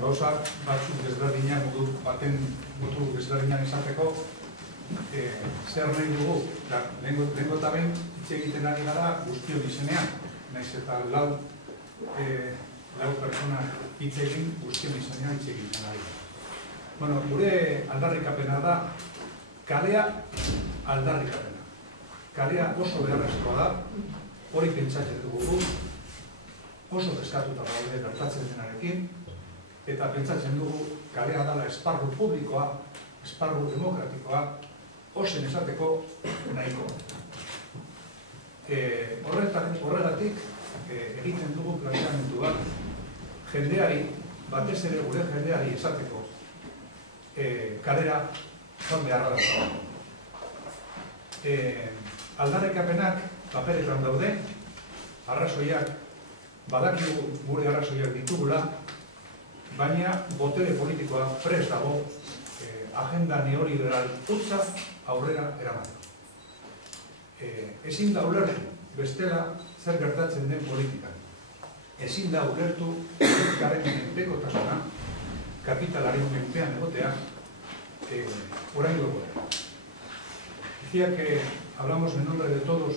gauza batzuk desberdinak modu baten modu desberdinak esateko zer nahi dugu. Lehengo eta behin hitz egiten ari gara guztion izenean, nahiz eta lau pertsonak hitz egin guztion izenean hitz egiten ari. Bueno, gure aldarrikapena da kalea aldarrikapena. Kalea oso beharrezkoa da, hori pentsatzen dugu, oso kezkatuta gaude gertatzen denarekin, eta pentsatzen dugu kalea dela esparru publikoa, esparru demokratikoa, ozen esateko nahiko. Horregatik egiten dugu planteamendu bat, jendeari, batez ere gure jendeari esateko kalera joan beharra da. Aldarrikapenak paperetan daude, arrazoiak, badakigu gure arrazoiak ditugula, baina botere politikoa prest dago agenda neoliberal hutsa aurrera eramateko. Ezin da ulertu bestela zer gertatzen den politikan. Ezin da ulertu politikaren menpekotasuna, kapitalaren menpean egotea, oraingo egoera. Decía que hablamos en nombre de todos